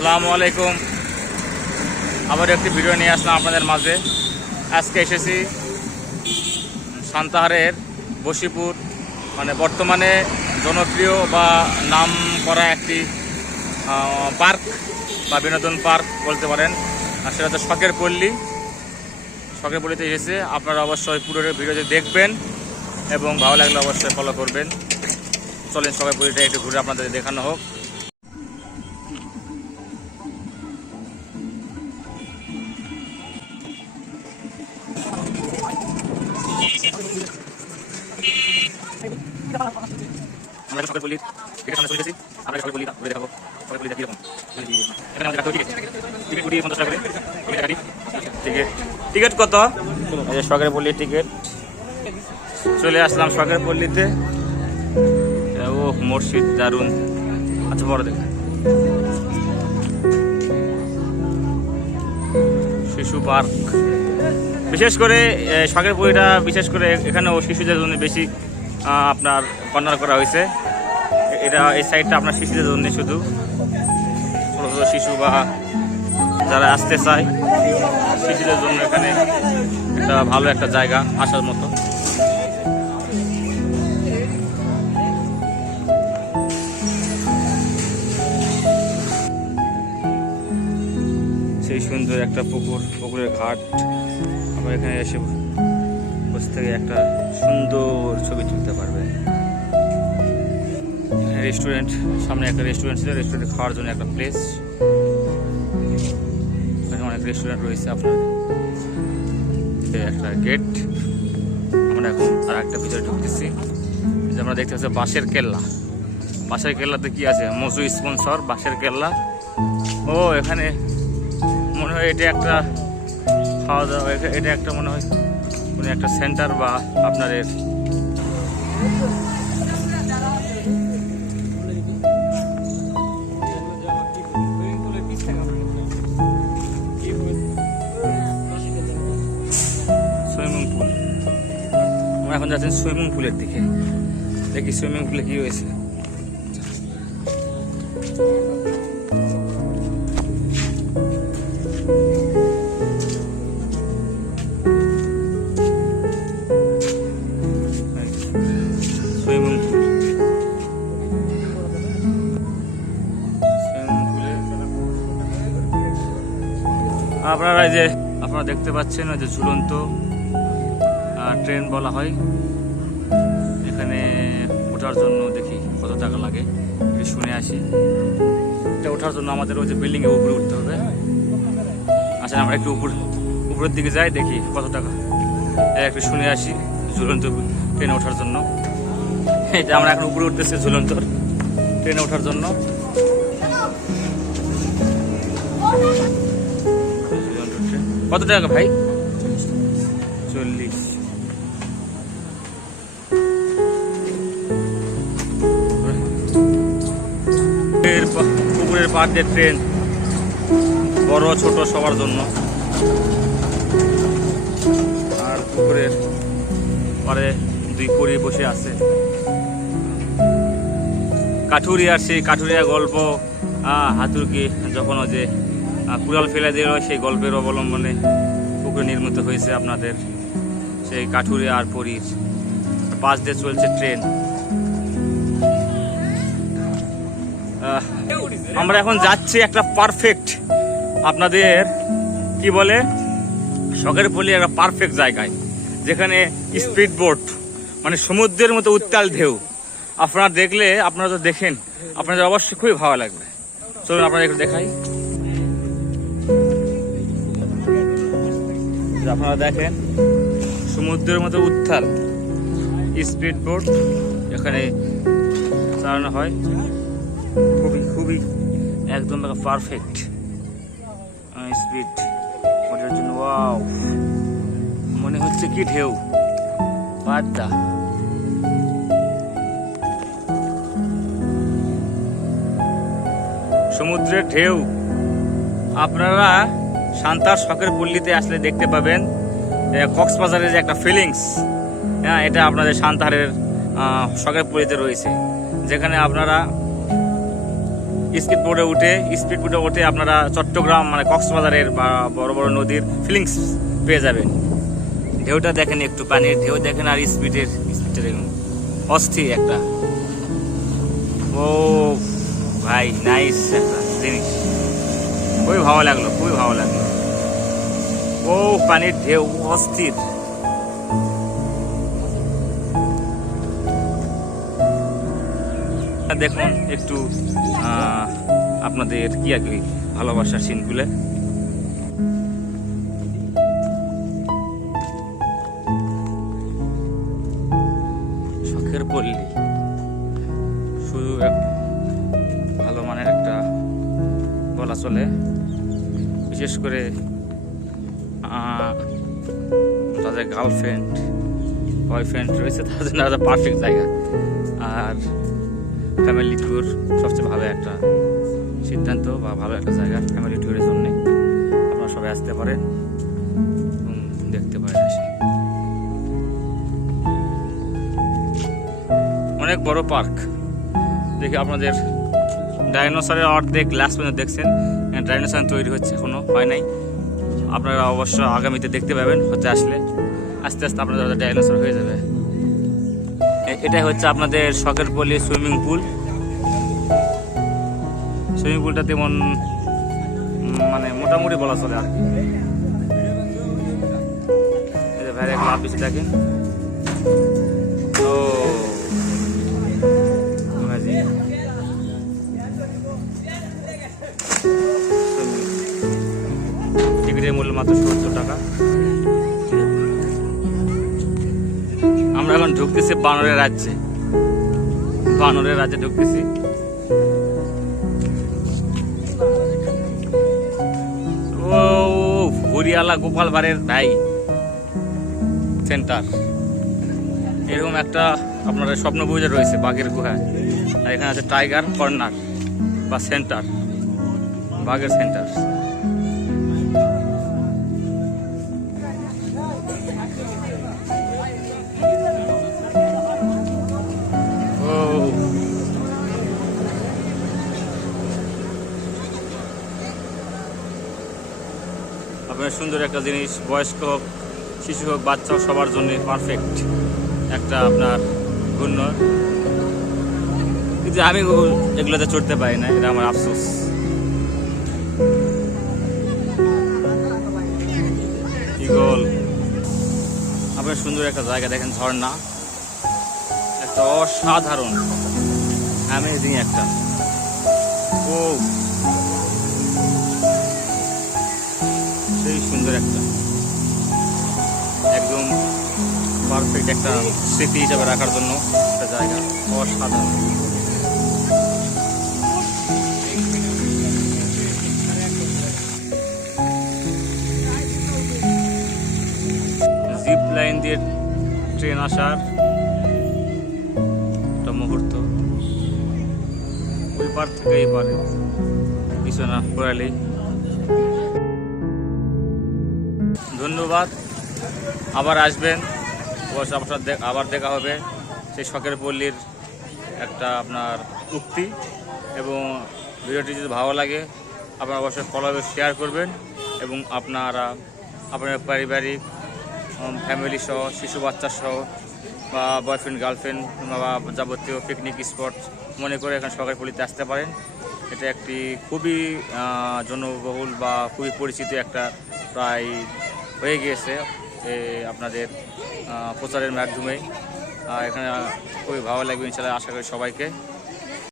আসসালামু আলাইকুম। আবার একটি ভিডিও নিয়ে আসলাম আপনাদের মাঝে। আজকে এসেছি সান্তাহারের বশিপুর মানে বর্তমানে জনপ্রিয় বা নাম করা একটি পার্ক বা বিনোদন পার্ক বলতে পারেন। আর সেটা হচ্ছে শখের পল্লী। শখের পল্লীতে এসেছে। আপনারা অবশ্যই পুরো ভিডিওটি দেখবেন এবং ভালো লাগলে অবশ্যই ফলো করবেন। চলেন শখের পল্লীটা একটু ঘুরে আপনাদের দেখানো হোক। আমরা টিকিট সামনে চলে গেছি আমরা ঘুরে দেখাবো বলি কীরকম। এখানে আমাদের টিকিট টিকিট কুড়ি পঞ্চাশ টাকা করে টিকিট কাটি টিকিট। টিকিট। কত? এই যে সরকারি টিকিট। চলে আসলাম সরকারি পল্লীতে। ও, মসজিদ দারুণ আচ্ছা বড় দেখে। শিশু পার্ক। বিশেষ করে শখের বইটা বিশেষ করে এখানেও শিশুদের জন্য বেশি আপনার কর্নার করা হয়েছে। এটা এই সাইডটা আপনার শিশুদের জন্য শুধু। ছোটো ছোটো শিশু বা যারা আসতে চায়, শিশুদের জন্য এখানে একটা ভালো একটা জায়গা আসার মতো। সেই সুন্দর একটা পুকুর, পুকুরের ঘাট। আমরা এখানে এসে থেকে একটা সুন্দর ছবি তুলতে পারবে। রেস্টুরেন্ট, সামনে একটা রেস্টুরেন্ট ছিল, রেস্টুরেন্টে খাওয়ার জন্য একটা প্লেস। অনেক রেস্টুরেন্ট রয়েছে আপনার। একটা গেট। আমরা এখন আর একটা ভিতরে ঢুকতেছি। যে আমরা দেখতে পাচ্ছি বাঁশের কেল্লা। বাঁশের কেল্লাতে কি আছে? মজু স্পন্সর, বাঁশের কেল্লা। ও, এখানে মনে হয় এটা একটা খাওয়া দাওয়া, এটা একটা মনে হয় কোনো একটা সেন্টার বা আপনার এর সুইমিং পুল। এখন যাচ্ছি সুইমিং পুলের দিকে। দেখি সুইমিং পুলে কি হয়েছে। আপনারা এই যে আপনারা দেখতে পাচ্ছেন ওই যে ঝুলন্ত ট্রেন বলা হয়। এখানে ওঠার জন্য দেখি কত টাকা লাগে, একটু শুনে আসি। এটা ওঠার জন্য আমাদের ওই যে বিল্ডিং এর উপরে উঠতে হবে। আচ্ছা আমরা একটু উপর উপরের দিকে যাই, দেখি কত টাকা। একটু শুনে আসি ঝুলন্ত ট্রেনে ওঠার জন্য। যে আমরা এখন উপরে উঠতেছি ঝুলন্ত ট্রেনে ওঠার জন্য। কত টাকা ভাই? চল্লিশ। পুকুরের পাড় দিয়ে ট্রেন বড় ছোট সবার জন্য। আর পুকুরের পরে দুই পরি বসে আছে। কাঠুরিয়ার সেই কাঠুরিয়া গল্প হাতুরকি যখন ও যে কুড়াল ফেলে দিল সেই গল্পের অবলম্বনে পুকুরে নির্মিত হয়েছে আপনাদের সেই কাঠুরে আর পরীর। পাশ দিয়ে চলছে ট্রেন। আমরা এখন যাচ্ছি একটা পারফেক্ট আপনাদের, কি বলে? শখের পল্লী একটা পারফেক্ট জায়গায়, যেখানে স্পিড বোট মানে সমুদ্রের মতো উত্তাল ঢেউ। আপনারা দেখলে, আপনারা তো দেখেন, আপনাদের অবশ্যই খুবই ভালো লাগবে। চলুন আপনারা একটু দেখাই। আপনারা দেখেন, সমুদ্রের মতো উত্তাল স্পিড বোট এখানে চালানো হয়। খুবই খুবই একদম পারফেক্ট স্পিড ওটার জন্য। ওয়াও মনে হচ্ছে কি ঢেউ। বাদদা সমুদ্রের ঢেউ। আপনারা শান্তার শখের পল্লীতে আসলে দেখতে পাবেন কক্সবাজারের যে একটা ফিলিংস হ্যাঁ এটা আপনাদের শান্তাহারের আহ, শখের পল্লীতে রয়েছে। যেখানে আপনারা স্পিড বোর্ডে উঠে স্পিড বোর্ডে উঠে আপনারা চট্টগ্রাম মানে কক্সবাজারের বা বড় বড় নদীর ফিলিংস পেয়ে যাবেন। ঢেউটা দেখেন একটু পানির ঢেউ দেখেন আর স্পিডের স্পিডটা দেখুন অস্থির একটা। ও ভাই নাইস একটা জিনিস। খুবই ভালো লাগল, খুবই ভালো লাগল। ও, পানির ঢেউ, অস্থির। দেখুন, একটু আপনাদের কি আর কি ভালোবাসার সিনগুলো বলা চলে। বিশেষ করে তাদের গার্লফ্রেন্ড বয়ফ্রেন্ড রয়েছে, তাদের জন্য একটা পারফেক্ট জায়গা। আর ফ্যামিলি ট্যুর সবচেয়ে ভালো একটা সিদ্ধান্ত বা ভালো একটা জায়গা ফ্যামিলি ট্যুরের জন্য। আপনারা সবাই আসতে পারেন দেখতে পারেন এসে অনেক বড় পার্ক। দেখি আপনাদের ডাইনোসরের অর্ধেক গ্লাস পর্যন্ত দেখছেন ডাইনোসর তৈরি হচ্ছে এখনও, হয় নাই। আপনারা অবশ্য আগামীতে দেখতে পাবেন, হচ্ছে আসলে। আস্তে আস্তে আপনাদের ডাইনোসর হয়ে যাবে। এটাই হচ্ছে আপনাদের শখের পল্লী সুইমিং পুল। সুইমিং পুলটা তেমন মানে মোটামুটি বলা চলে আর কি। ভাইয়ের ক্লাব বেশি দেখেন। টিকিটের মাত্র সত্তর টাকা। আমরা এখন ঢুকতেছি বানরের রাজ্যে। বানরের রাজ্যে ঢুকতেছি। ও হরিয়ালা গোপাল বাড়ির ভাই। সেন্টার। এরকম একটা আপনার স্বপ্ন বইজে রয়েছে বাঘের গুহায় আর এখানে আছে টাইগার কর্নার বা সেন্টার, বাঘের সেন্টার। আপনার সুন্দর একটা জিনিস, বয়স্ক হোক, শিশু হোক, বাচ্চা হোক, সবার জন্য পারফেক্ট একটা আপনার গুণ্য কিন্তু আমি এগুলোতে চড়তে পারি না, এটা আমার আফসোস। আপনার সুন্দর একটা জায়গা দেখেন, ঝর্ণা। একটা অসাধারণ অ্যামেজিং একটা। ও! সুন্দর একটা, একদম পারফেক্ট একটা স্মৃতি হিসাবে রাখার জন্য একটা জায়গা, অসাধারণ। জিপ লাইন দিয়ে ট্রেন আসার একটা মুহূর্ত। ওই পার থেকে এই পারে কিছু না ঘোরালেই ধন্যবাদ। আবার আসবেন। অবশ্য আপনার আবার দেখা হবে। সেই শখের পল্লীর একটা আপনার উক্তি। এবং ভিডিওটি যদি ভালো লাগে, আপনারা অবশ্যই ফলো শেয়ার করবেন। এবং আপনারা আপনার পারিবারিক ফ্যামিলি সহ, শিশু বাচ্চা সহ, বা বয়ফ্রেন্ড গার্লফ্রেন্ড বা যাবতীয় পিকনিক স্পট মনে করে এখানে সরকারি পল্লীতে আসতে পারেন। এটা একটি খুবই জনবহুল বা খুবই পরিচিত একটা প্রায় হয়ে গিয়েছে আপনাদের প্রচারের মাধ্যমেই। এখানে খুবই ভালো লাগবে ইনশাল্লাহ আশা করি সবাইকে।